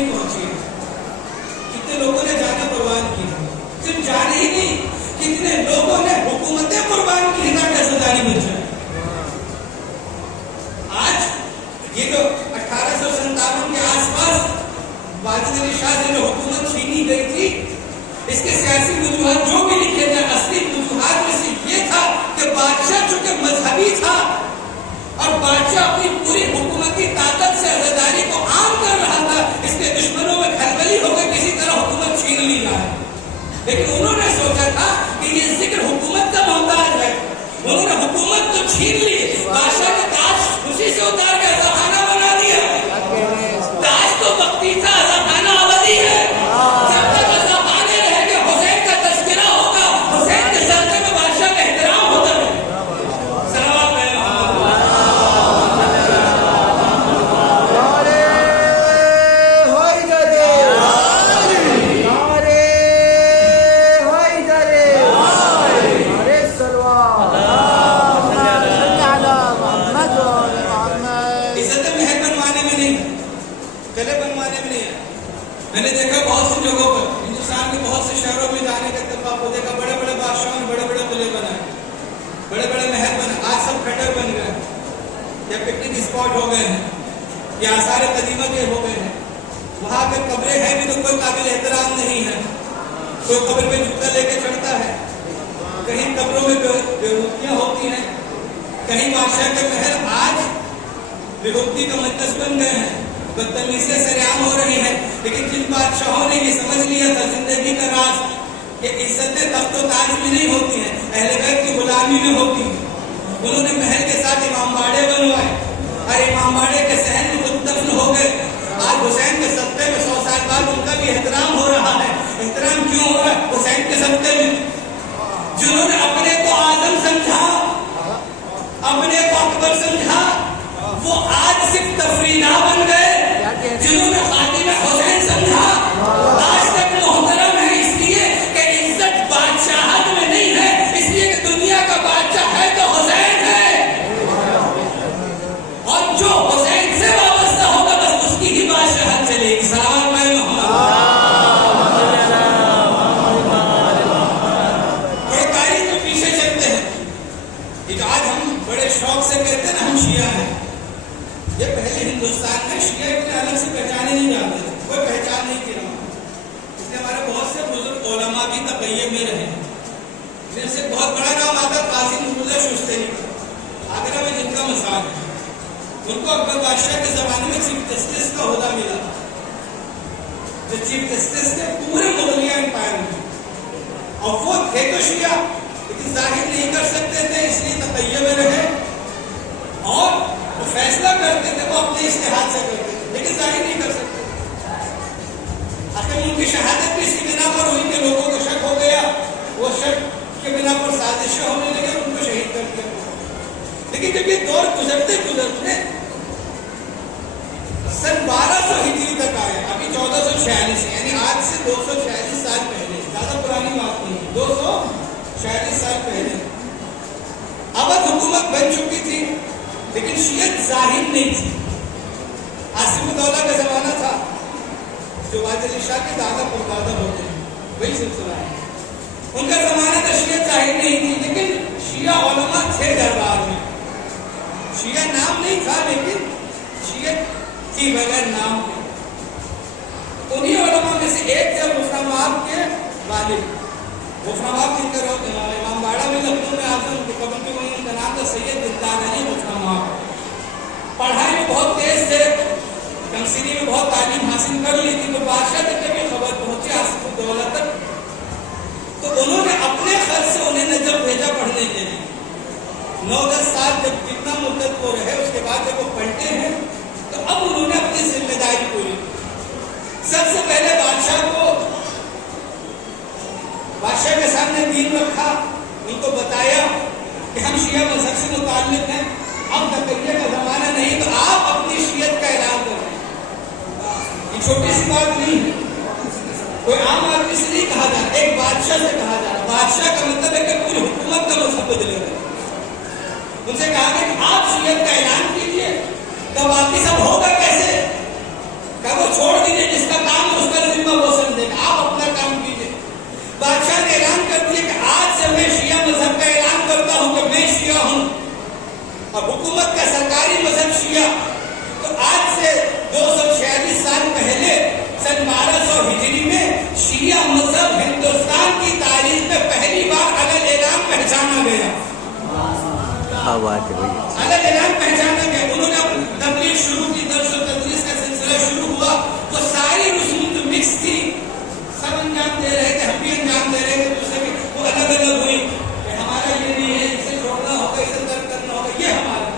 نہیں پہنچی ہے. کتنے لوگوں نے جانیں قربان کی, صرف جان ہی نہیں, کتنے لوگوں نے حکومتیں قربان کی ہے تاکہ عزاداری بن جائے. آج یہ جو 1857 کے آس پاس واجد علی شاہ سے جو حکومت چھینی گئی تھی, اس کے سیاسی وجوہات جو بھی لکھے تھے, اصلی وجوہات میں سے یہ تھا کہ بادشاہ چونکہ مذہبی تھا اور بادشاہ اپنی پوری حکومتی طاقت سے عزاداری کو عام کر رہا تھا, اس کے دشمنوں میں کھلبلی ہو کر کسی طرح حکومت چھین لی جائے. لیکن انہوں نے سوچا تھا کہ یہ ذکر حکومت کا محتاج ہے, انہوں نے حکومت تو چھین لی, بادشاہ کا تاج خوشی سے اتار کے عزاخانہ بنا دیا. تاج تو وقتی تھا, عزاخانہ ابدی ہے. جب تک عزاخانے رہیں گے حسین کا تذکرہ ہوگا, حسین کے سلطے میں بادشاہ کا احترام ہوتا ہے. میں نے دیکھا بہت سی جگہوں پر, ہندوستان کے بہت سے شہروں میں جانے کا اتفاق ہو, دیکھا بڑے بڑے بادشاہوں نے بڑے بڑے قلعے بنائے, بڑے بڑے محل بنے, آج سب کھٹر بن گئے, یا پکنک اسپاٹ ہو گئے ہیں, یا آثار قدیمہ کے ہو گئے ہیں. وہاں پہ قبریں ہیں بھی تو کوئی قابل احترام نہیں ہے, کوئی قبر پہ جوتا لے کے چڑھتا ہے, کہیں قبروں میں بےروتیاں ہوتی ہیں, کہیں بادشاہ کے محل آج بےروتی کا مرکز بن گئے ہیں, بدتمیزیاں سرعام ہو رہی ہے. لیکن جن بادشاہوں نے یہ سمجھ لیا تھا زندگی کا راز کہ عزتیں تخت و تاج میں نہیں ہوتی ہیں, اہل بیت کی غلامی میں ہوتی ہیں, انہوں نے محل کے ساتھ امام باڑے بنوائے, اور امام باڑے کے صحن میں خود دفن ہو گئے. آج حسین کے صدقے میں 100 سال بعد ان کا بھی احترام ہو رہا ہے. احترام کیوں ہو رہا ہے؟ حسین کے صدقے میں. جنہوں نے اپنے کو اعظم سمجھا, اپنے کو اکبر سمجھا, وہ آج صرف تفریح بن گئے. جنہوں نے خاتم حسین سمجھا آج تک محترم ہے, اس لیے کہ عزت بادشاہت میں نہیں ہے, اس لیے کہ دنیا کا بادشاہ ہے تو حسین ہے, اور جو حسین سے وابستہ ہوگا بس اس کی ہی بادشاہت چلے گی. سلام محمد. تھوڑا تاریخ میں پیچھے چلتے ہیں. یہ جو آج ہم بڑے شوق سے کہتے ہیں نا ہم شیعہ ہیں, یہ پہلے ہندوستان میں شیعہ اتنے الگ سے پہچانے نہیں جاتے تھے, کوئی پہچان نہیں کی رہا. اس لیے ہمارے بہت سے بزرگ علماء بھی تقیہ میں رہے, جن سے بہت بڑا نام آتا قاضی مرتضیٰ شستری, آگرہ میں جن کا مزار ہے. ان کو اکبر بادشاہ کے زمانے میں چیف جسٹس کا عہدہ ملا, جو چیف جسٹس تھے پورے مغلیہ امپائر میں, اور وہ تھے تو شیعہ لیکن ظاہر نہیں کر سکتے تھے, اس لیے تقیہ میں رہے, اور وہ فیصلہ کرتے تھے وہ اپنے اشتہاد سے کرتے تھے لیکن ظاہر نہیں کر سکتے. آخر ان کی شہادت بھی اسی بنا پر ہوئی کہ لوگوں کو شک ہو گیا, وہ شک کے بنا پر سازشیں ہونے لگے, ان کو شہید کر دیا. لیکن جب یہ دور گزرتے گزرتے سن 1200 ہجری تک آیا, ابھی 1446 یعنی آج سے 246 سال پہلے, زیادہ پرانی بات نہیں, 246 سال پہلے اودھ حکومت بن چکی تھی, لیکن شیعت ظاہر نہیں تھی. آصف الدولہ کا زمانہ تھا, جو واجد علی شاہ کے دادا پردادا ہوتے ہیں, وہی سلسلہ ہے. ان کا زمانہ تھا, شیعت ظاہر نہیں تھی, لیکن شیعہ علماء تھے دربار میں. شیعہ نام نہیں تھا لیکن شیعت تھی بغیر نام کے. انہی علماء میں سے ایک تھے مفرماب کے والد, مفرماب جن کا امام باڑہ میں لکھنؤ میں آزم کے قبر کے وہیں ان کا نام تھا سید دلدار علی مفرماب. پڑھائی میں بہت تیز تھے, تمثیلی میں بہت تعلیم حاصل کر لی تھی, تو بادشاہ تک جب یہ خبر پہنچی آصف الدولہ تک, تو انہوں نے اپنے خرچ سے انہیں نجف بھیجا پڑھنے کے لیے. 9-10 سال جب جتنا مدت وہ رہے, اس کے بعد جب وہ پلٹے ہیں تو اب انہوں نے اپنی ذمہ داری پوری کی. سب سے پہلے بادشاہ کے سامنے دین رکھا, ان کو بتایا کہ ہم شیعہ مذہب سے متعلق ہیں, اب تقیہ کا زمانہ نہیں, تو آپ اپنی شیعت کا اعلان کر رہے ہیں. یہ چھوٹی سی بات نہیں ہے, کوئی عام آدمی سے نہیں کہا جا رہا, ایک بادشاہ سے کہا جا رہا. بادشاہ کا مطلب ہے کہ پوری حکومت کا مذہب بدلے گا. ان سے کہا گیا کہ آپ شیعت کا اعلان کیجئے, تو باقی سب ہوگا کیسے؟ کہ وہ چھوڑ دیجیے جس کا اب حکومت کا سرکاری مذہب شیعہ، تو آج سے 246 سال پہلے سن 1200 ہجری میں شیعہ مذہب ہندوستان کی تاریخ میں پہلی بار الگ اعلان پہچانا گیا. الگ اعلان پہچانا گیا. انہوں نے تبلیغ شروع کی، درس و تدریس کا سلسلہ شروع ہوا. وہ ساری رسوم جو مکس تھی، سب انجام دے رہے تھے، ہم بھی انجام دے رہے تھے، دوسرے بھی، وہ الگ الگ ہوئی کہ ہمارا یہ نہیں ہے، اسے چھوڑنا ہوگا، اسے ترک کرنا ہوگا، یہ ہمارا ہے.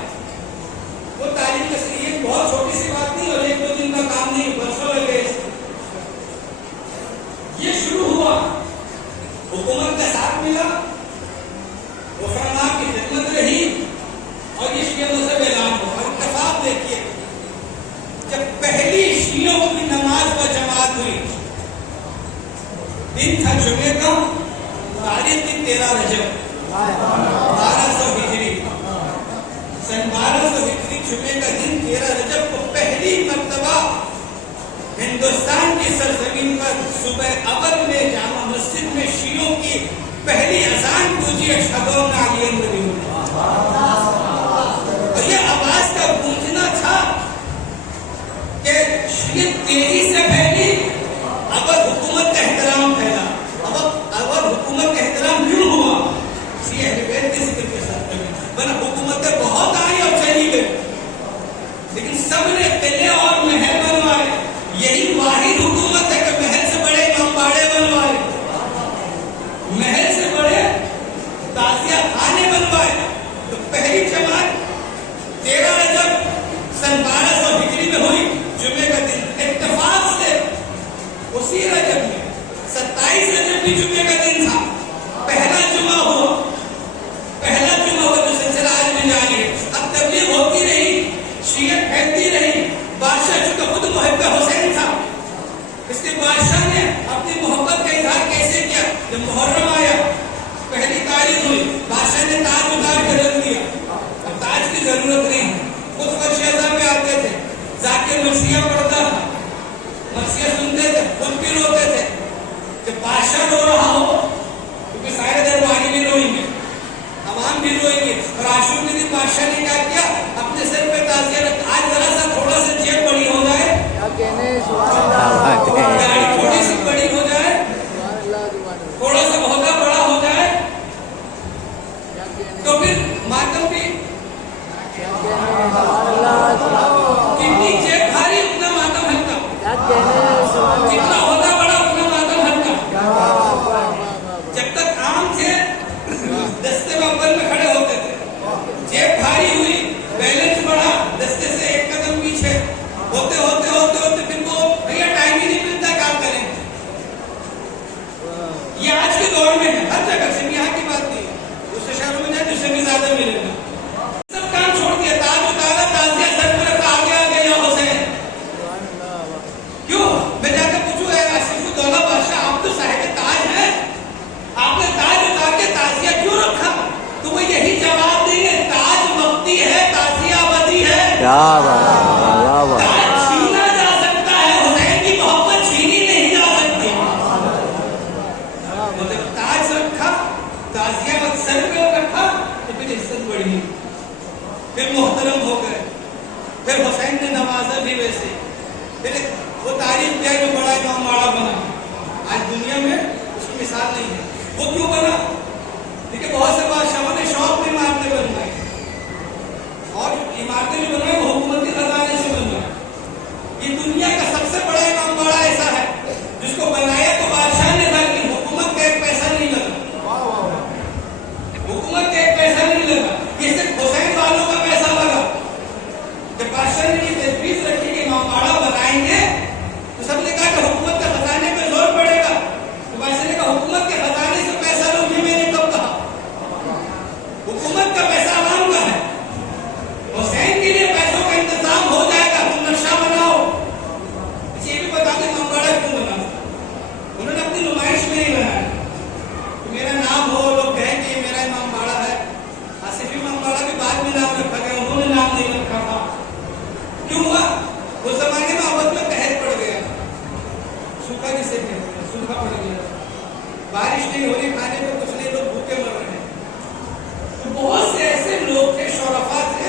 وہ تعلیم کا یہ بہت چھوٹی سی بات نہیں اور ایک دو دن کا کام نہیں، برسوں لگے. یہ شروع ہوا، حکومت کا ساتھ ملا، علماء کی خدمت رہی اور یہ شیعہ مذہب اعلان ہوا. اور اتفاق دیکھیے، جب پہلی شیعوں کی نماز و جماعت ہوئی، دن تھا جمعے کا، تاریخ کی 13 رجب 1200 ہجری، سن 1200 ہجری جمعے کا دن 13 رجب کو پہلی مرتبہ ہندوستان کی سرزمین پر صبح اول میں جامع مسجد میں شیعوں کی پہلی اذان گونجی، اشہد ان علی ولی اللہ. اور یہ آواز کا گونجنا تھا کہ شیعت تیزی سے پھیلی. اول حکومت کا احترام پھیلا. اول حکومت کا احترام کیوں ہوا؟ شیعہ اہل بیت کے ذکر کے ساتھ میں، ورنہ حکومتیں بہت آئی اور چلی گئی، لیکن سب نے قلعے اور محل بنوائے. یہی واحد حکومت ہے کہ محل سے بڑے امام باڑے بنوائے، محل سے بڑے تعزیہ خانے بنوائے. تو پہلی جماعت 13 رجب سن 1200 ہجری میں ہوئی، جمعے کا دن. اتفاق سے اسی رجب میں 27 رجب بھی جمعے کا دن تھا. پہلا جمعہ ہوا، پہلا جمعہ ہوا جو سلسلہ آج بھی جاری ہے. اب تبلیغ ہوتی رہی، شیعت پھیلتی رہی. بادشاہ چونکہ خود محب حسین تھا، اس لیے بادشاہ نے اپنی محبت کا اظہار کیسے کیا؟ جب محرم آیا، پہلی تاریخ ہوئی، بادشاہ نے تاج اتار کے رکھ دیا. اب تاج کی ضرورت نہیں، خود فرش اعظم میں آتے تھے، ذاکر مرثیہ پڑھتا تھا، مرثیہ سنتے تھے، خود بھی روتے تھے. جب بادشاہ رو رہا ہو، کیونکہ سارے درباری بھی روئیں گے، عوام بھی روئیں گے. اور عاشور کے دن بادشاہ نے کیا کیا؟ اپنے سر پہ تعزیہ رکھ. آج ذرا سا تھوڑا سا جیب بڑی ہو جائے، گاڑی تھوڑی سی بڑی ہو جائے، تھوڑا سا عہدہ بڑا ہو جائے، تو پھر ماتم بھی. کتنی جیب بھاری اتنا ماتم ہلکا، جتنا عہدہ بڑا اتنا ماتم ہلکا. جب تک عام تھے دستے میں اول میں کھڑے ہوتے تھے، جیب بھاری ہوئی، بیلنس بڑھا، دستے سے ایک قدم پیچھے ہوتے ہوتے ہوتے ہوتے پھر وہ بھیا ٹائم ہی نہیں ملتا، کیا کریں. یہ آج کے دور میں ہے، ہر جگہ سے، یہاں کی بات نہیں ہے، دوسرے شہروں میں جائے جس سے بھی زیادہ ملے گا. سب کام چھوڑ دیا، تاج اتارا، تعزیہ سر پر رکھا، آگے آگے یا حسین. کیوں؟ میں جا کے پوچھوں، اے آصف الدولہ بادشاہ، آپ تو صاحب تاج ہیں، آپ نے تاج اتار کے تعزیہ کیوں رکھا؟ تو وہ یہی جواب دیں گے، تاج وقتی ہے، تعزیہ ابدی ہے. تاج چھینا جا سکتا ہے، حسین کی محبت چھینی نہیں جا سکتی. جب تاج رکھا، تعزیہ سر پہ رکھا، تو پھر عزت بڑھی، پھر محترم ہو گئے، پھر حسین نے نوازا بھی ویسے. پھر وہ تاریخ کیا جو بڑا امام باڑہ بنا، آج دنیا میں اس کی مثال نہیں ہے. وہ کیوں بنا؟ دیکھیں بہت سے بادشاہوں نے شوق میں عمارتیں بنوائی، اور عمارتیں جو بنوائی وہ حکومتی خزانے سے بنوائی. یہ دنیا کا سب سے بڑا امام باڑہ ایسا ہے جس کو بنایا تو بادشاہ نے تھا، لیکن حکومت کا ایک پیسہ نہیں لگا. حکومت کا ایک پیسہ نہیں لگا، یہ صرف حسین والوں کا پیسہ لگا. جب بادشاہ نے یہ تجویز رکھی کہ امام باڑہ بنائیں گے، تو سب نے کہا کہ حکومت کے خزانے پہ زور پڑے گا. تو بادشاہ نے کہا حکومت کے خزانے سے پیسہ لو، یہ میں نے کب کہا؟ حکومت کا پیسہ عوام کا ہے. حسین کے لیے پیسوں کا انتظام ہو جائے گا، تم نقشہ بناؤ. یہ بھی بتا دیں امام باڑہ کیوں بنا، انہوں نے اپنی نمائش میں نہیں بنایا. میرا نام ہو، لوگ کہیں کہ یہ میرا امام باڑہ ہے. آصف امام باڑہ بھی بعد میں نام رکھا گیا، انہوں نے نام نہیں رکھا تھا. کیوں ہوا؟ اس زمانے میں اودھ میں قحط پڑ گیا، سوکھا جسے کہتے ہیں، سوکھا پڑ گیا، بارش نہیں ہو رہی، کھانے کو کچھ نہیں، لوگ بھوکے مر رہے ہیں. تو بہت سے ایسے لوگ تھے، شرفا تھے،